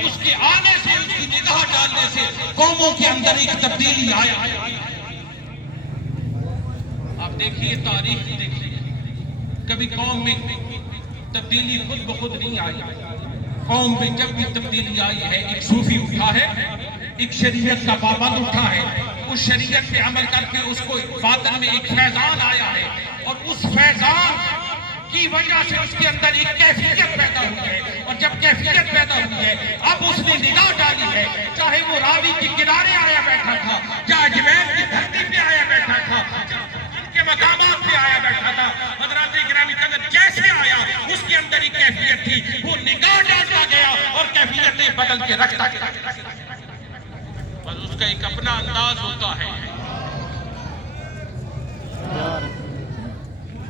اس کے آنے سے، اس کی نگاہ ڈالنے سے قوموں کے اندر ایک تبدیلی آیا۔ آپ دیکھیے تاریخ دیکھیے، کبھی قوم میں تبدیلی خود بخود نہیں آئی۔ قوم میں جب بھی تبدیلی آئی ہے، ایک صوفی اٹھا ہے، ایک شریعت کا پابند اٹھا ہے، اس شریعت پہ عمل کر کے اس کو باطن میں ایک فیضان آیا ہے، اور اس فیضان کی وجہ سے اس کے اندر ایک کیفیت پیدا ہوئی ہے، اور جب کیفیت پیدا ہوئی ہے اب اس نے نگاہ ڈالی ہے، چاہے وہ راوی کے کنارے آیا بیٹھا تھا، چاہے اجمیر کی دھرتی پہ آیا بیٹھا تھا، ان کے مقامات پہ آیا بیٹھا تھا، حضرات گرامی قدر جیسے آیا اس کے اندر ایک کیفیت تھی، وہ نگاہ ڈالتا گیا اور کیفیتیں بدل کے رکھتا گیا۔ بس اس کا ایک اپنا انداز ہوتا ہے۔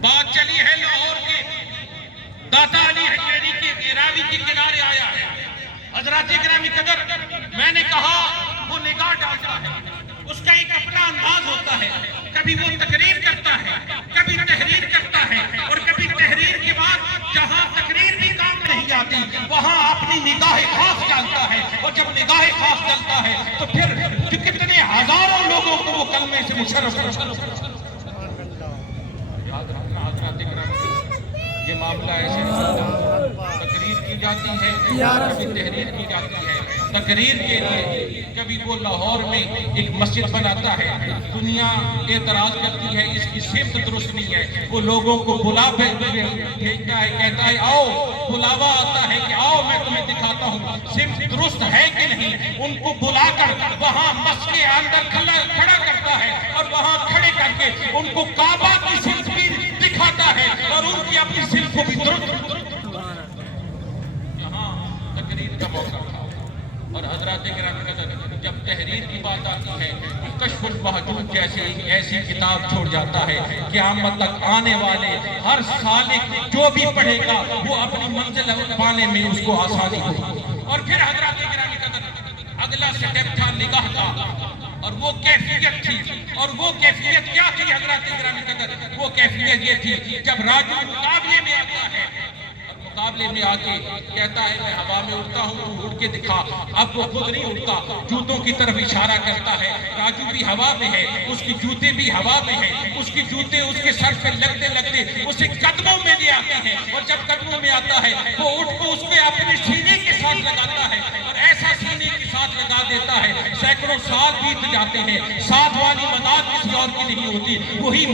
بات چلی ہے لاہور کے داتا علی حجویری کے راوی کے کنارے آیا ہے۔ حضرات گرامی قدر میں نے کہا وہ نگاہ ڈالتا ہے، اس کا ایک اپنا انداز ہوتا ہے، کبھی وہ تقریر کرتا ہے، کبھی تحریر کرتا ہے، اور کبھی تحریر کے بعد جہاں تقریر بھی کام نہیں آتی وہاں اپنی نگاہ خاص ڈالتا ہے، اور جب نگاہ خاص ڈالتا ہے تو پھر کتنے ہزاروں لوگوں کو وہ کلمے سے مشرف کرتا۔ یاد رکھنا حضرات گرامی، یہ معاملہ ایسے نہیں ہوتا، تقریر کی جاتی ہے، کبھی تحریر کی جاتی ہے۔ تقریر کے لیے کبھی وہ لاہور میں ایک مسجد بناتا ہے، دنیا اعتراض کرتی ہے اس کی صفت درست نہیں ہے، وہ لوگوں کو بھیجتا ہے، کہتا ہے آؤ، بلاوا آتا ہے کہ آؤ میں تمہیں دکھاتا ہوں صفت درست ہے کہ نہیں، ان کو بلا کر وہاں مسجد کے اندر کھڑا کرتا ہے، اور وہاں کھڑے کر کے ان کو کعبہ کی صفت بھی دکھاتا ہے، اور ان کی اپنی صفت کو بھی درست۔ یہاں تقریر کا موقع تھا، اور حضرات گرامی قدر جب تحریر کی بات آتی ہے، کشف المحجوب جیسی ایسی کتاب چھوڑ جاتا ہے، قیامت تک آنے والے ہر سالک جو بھی پڑھے گا وہ اپنی منزل پانے میں اس کو آسانی ہوگی۔ اور پھر حضرات گرامی قدر اگلا سٹیپ تھا نگاہ کا، اور وہ کیفیت تھی، اور وہ کیفیت کیا تھی حضرات گرامی قدر؟ وہ کیفیت یہ تھی جب راجو مقابلے میں آتا ہے، مقابلے میں آکے کہتا ہے میں ہوا میں اڑتا ہوں، تو اڑ کے دکھا، اب وہ خود نہیں اڑتا، جوتوں کی طرف اشارہ کرتا ہے، راجو بھی ہوا میں ہے، اس کی جوتے بھی ہوا میں ہیں، اس کی جوتے اس کے سر پہ لگتے لگتے اسے قدموں میں لے آتے ہیں، اور جب قدموں میں آتا ہے وہ اٹھ کو اس پہ اپنے سینے کے ساتھ لگاتا ہے، اور ایسا سینے کے ساتھ لگا دیتا ہے، سینکڑوں سال بیت جاتے ہیں، ساتھ والی مداد کسی اور کی نہیں ہوتی، وہی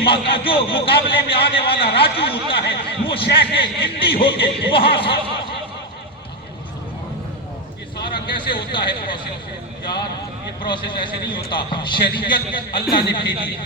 جو مقابلے میں آنے والا راجو ہوتا ہے وہ شیخ ہندی ہو کے وہاں سے۔ یہ سارا کیسے ہوتا ہے پروسیس؟ یار یہ پروسیس ایسے نہیں ہوتا، شریعت اللہ نے بھیجی،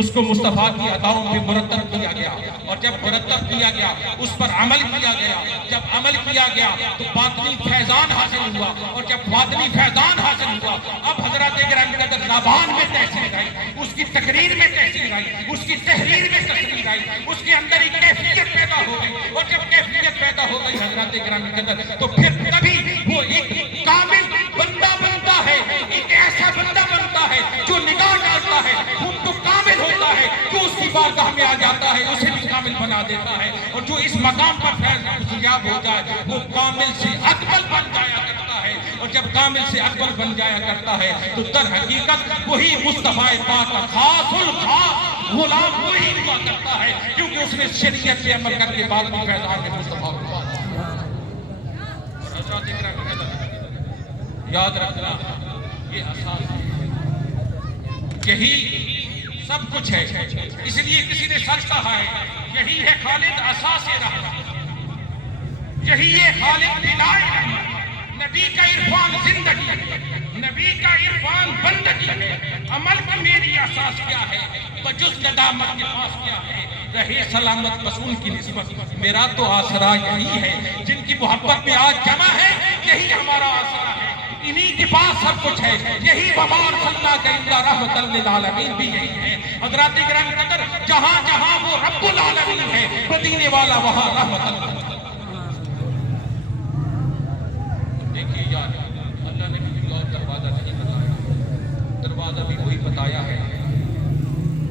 اس کو مصطفیٰ کی عطاؤں پہ مرتب کیا گیا، اور جب مرتب کیا گیا اس پر عمل کیا گیا، جب عمل کیا گیا تو باطنی فیضان حاصل ہوا، اور جب باطنی فیضان حاصل ہوا اب حضرات گرامی قدر زبان میں تحصیل آئی، اس کی تقریر میں تحصیل آئی، اس کی تحریر میں تحصیل آئی، اس کے اندر ایک کیفیت پیدا ہو گئی، اور جب کیفیت پیدا ہو گئی حضرات گرامی قدر تو پھر تبھی وہ ایک کامل بندہ بنتا ہے، ایک ایسا بندہ بنتا ہے جو نگاہ ڈالتا ہے، خود تو کامل ہوتا ہے، جو اس کی بارگاہ میں آ جاتا ہے اسے بھی کامل بنا دیتا ہے، اور جو اس مقام پر فیضیاب ہو جائے وہ کامل سے اکمل بن جایا کرتا ہے، اور جب کامل سے اکمل بن جایا کرتا ہے تو در حقیقت وہی مصطفیٰ پاک کا خاص الخاص غلام وہی ہوا کرتا ہے، کیونکہ اس نے شریعت سے عمل کر کے بعد میں فیضان میں مصطفیٰ ہوا۔ اور حضرات اکرام قدر یاد رکھنا یہ اساس یہی سب کچھ ہے، اس لیے کسی نے سچ کہا ہے یہی ہے خالد اساس رحمت، یہی ہے خالد ہدایت رحمت، نبی کا عرفان زندگی، نبی کا عرفان بندگی ہے، عمل کی میری اساس کیا ہے، بجز ندامت کے پاس کیا ہے، رہے سلامت بس ان کی نسبت، میرا تو آسرا یہی ہے، جن کی محبت میں آج جمع ہے یہی ہمارا آسرا ہے، انہی کے پاس سب کچھ ہے، یہی وما ارسلناک الا رحمۃ للعالمین بھی یہی ہے۔ حضرات کرام قدر جہاں جہاں وہ رب العالمین ہے مدینے والا وہاں رحمت اللہ۔ دیکھیے یار اللہ نے کسی اور دروازہ نہیں بتایا، دروازہ بھی وہی بتایا ہے،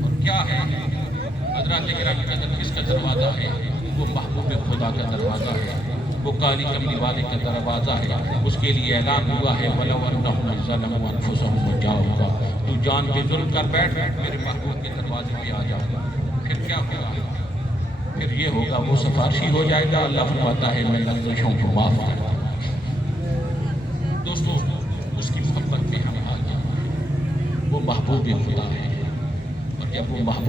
اور کیا ہے حضرات کرام قدر کس کا دروازہ ہے؟ وہ محبوب خدا کا دروازہ ہے۔ وہ کالی کملی والے کا دروازہ ہے، اس کے لیے اعلان ہوا ہے وَلَوْ أَنَّهُمْ ظَلَمُوا أَنفُسَهُمْ جَاءُوكَ، تو جان پہ ظلم کر بیٹھ، میرے محبوب کے دروازے پہ آ جاؤ، پھر کیا ہوگا؟ پھر یہ ہوگا وہ سفارشی ہو جائے گا، اللہ فرماتا ہے میں لغزشوں کو معاف کرتا ہوں۔ دوستو اس کی محبت میں ہم آ جائیں، وہ محبوب خدا ہے، اور جب وہ محبوب